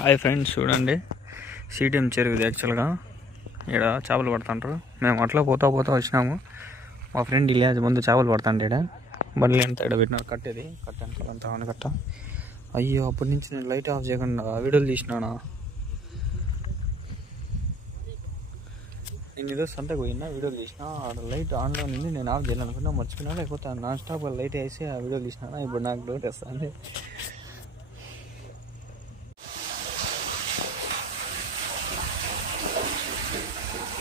Hi friends, చూడండి CTM చెరువు ఇది. యాక్చువల్గా ఇక్కడ చేపలు పడుతుంటారు. మేము అట్లా పోతా వచ్చినాము. మా ఫ్రెండ్ ఇలా ముందు చేపలు పడుతుంటే ఇక్కడ బండ్లు ఎంత ఇక్కడ పెట్టినారు. కట్టేది కట్టంతా అని కట్ట. అయ్యో, అప్పటి నుంచి నేను లైట్ ఆఫ్ చేయకుండా వీడియోలు తీసినానా. నేను ఏదో సంతకు పోయినా వీడియోలు తీసిన. లైట్ ఆన్లో ఉంది, నేను ఆఫ్ చేయాలనుకున్నా, మర్చిపోయినా. లేకపోతే నాన్ స్టాప్ లైట్ వేసి ఆ వీడియోలు తీసినా. ఇప్పుడు నాకు డౌట్ వస్తుంది.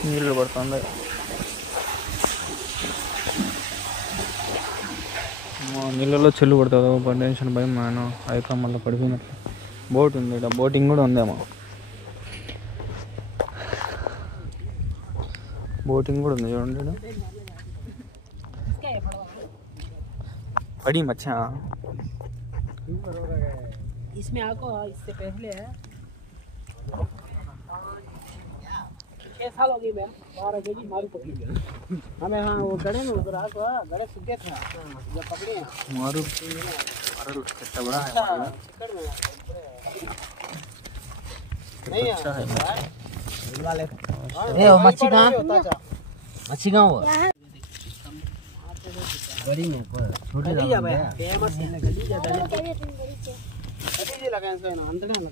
నీళ్ళు పడుతుంది. నీళ్ళలో చెల్లు పడుతుందో టెన్షన్, భయం. నేను అయితే మళ్ళీ పడిపోయినట్లు. బోట్ ఉంది ఇక్కడ, బోటింగ్ కూడా ఉందేమో. బోటింగ్ కూడా ఉంది చూడండి. పడి మచ్చా इसमें आपको इससे पहले 6 साल हो गए मैं 12 केजी मारू पकड़ी हमें। हाँ वो गड़े में उधर आको गड़े सूखे थे जब पकड़े मारू कितना बड़ा है नहीं अच्छा है वाले ए मच्छी कहाँ वो बड़ी में छोटी फेमस है गलीजा गलीजा लगा इसको ना अंदर ना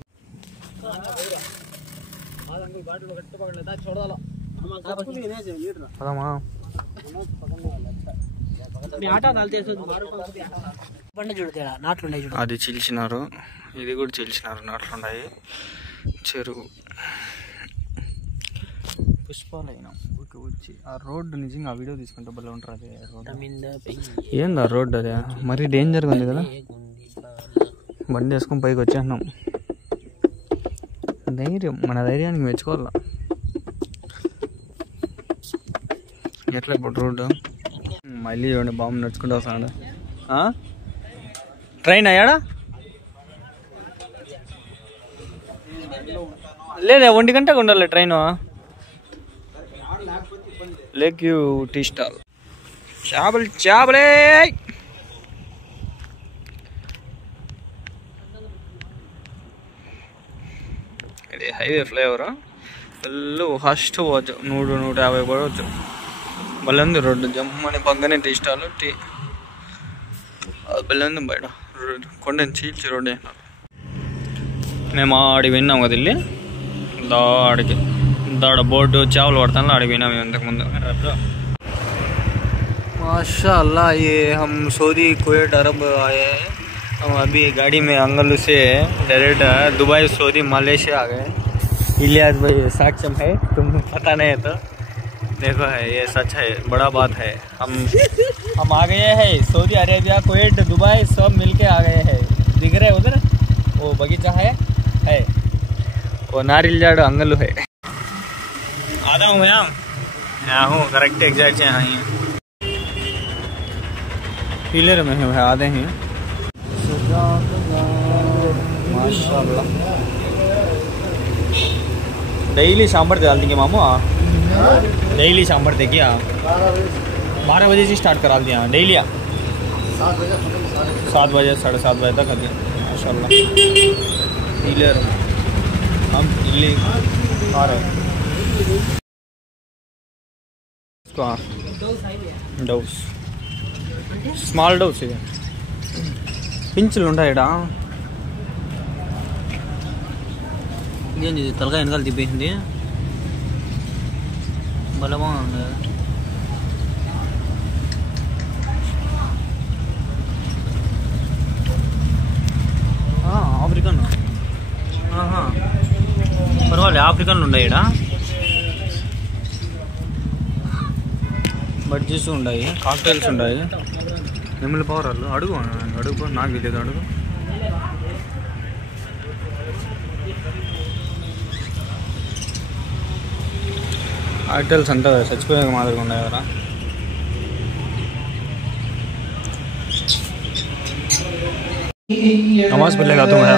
आदंगल बाटलो गट्टी पकड़ लेता छोड़ डालो हम सबको भी नहीं चाहिए लीटर पदामा पकड़ने वाला अच्छा मैं आटा डालते हैं मारू को బండ చూడతేడా నాట్లు ఉన్నాయి చూడు. అది చీల్చినారు, ఇది కూడా చీల్చినారు. నాట్లు ఉన్నాయి. చెరువు పుష్పాలైనా ఊరికి వచ్చి ఆ రోడ్డు నిజంగా ఆ వీడియో తీసుకుంటే భలే ఉంటారు. అదే రోడ్డు ఏంది ఆ రోడ్డు, అదే మరీ డేంజర్గా ఉంది కదా. బండి వేసుకొని పైకి వచ్చేసినాం. ధైర్యం, మన ధైర్యానికి మెచ్చుకోవాల. ఎట్లా ఇప్పుడు రోడ్డు మళ్ళీ చూడండి, బాంబు నడుచుకుంటూ వస్తాడు. ట్రైన్ అయ్యాడా లేదా? 1 గంటకు ఉండాలి train. Lake view tea stall. చేపలే ఇది హైవే ఫ్లైఓవర్. ఫుల్ ఫస్ట్ పోవచ్చు, 100-150 పడవచ్చు. మళ్ళీ ఉంది రోడ్డు. జమ్మని పక్కనే టీ స్టాల్. టీ మళ్ళీ ఉంది బయట రోడ్డు. కొండని చీల్చి రోడ్డు వేసినారు. మేము ఆడికి విన్నాం కదా, వెళ్ళి దాడికి दाड़ बोट चावल पड़ता है अड़ी बिना माशाअल्लाह। ये हम सऊदी कुवैत अरब आए हैं। हम अभी गाड़ी में अंगलू से डायरेक्ट दुबई सऊदी मलेशिया आ गए। इलियास भाई साक्ष्यम है, तुम पता नहीं है तो देखो है, ये सच है, बड़ा बात है। हम आ गए हैं सऊदी अरेबिया, कुवैत, दुबई सब मिलके आ गए हैं। दिख रहे उधर वो बगीचा है वो नारियल झाड़ अंगलू है। आधा हूँ मैं यहाँ हूँ करेक्ट एग्जैक्ट यहाँ ही पिलर में है आधे हैं। माशाल्लाह डेली सांभर डाल देंगे मामू। डेली सांभर देखिए 12 बजे से स्टार्ट करा दिया डेली 7 बजे 7:30 बजे तक अभी। माशाल्लाह पिलर हम दिल्ली आ रहे हैं। డౌస్ స్మాల్ డౌస్ ఇది పించులు ఉంటాయి ఇక్కడ. ఇదేంటి తలకాయ వెనకాల తిప్పేసింది, బలమా ఉంది కదా. ఆఫ్రికన్ పర్వాలేదు, ఆఫ్రికన్లు ఉన్నాయి ఇక్కడ. బడ్జెస్ ఉన్నాయి, కాక్టైల్స్ ఉన్నాయి. నిమ్మల పౌరాలు అడుగు నాకు తెలియదు, అడుగు. కాక్టైల్స్ అంటే చచ్చిపోయే మాదిరిగా ఉన్నాయి కదా. నమాజ్ పढ़ने का तुम है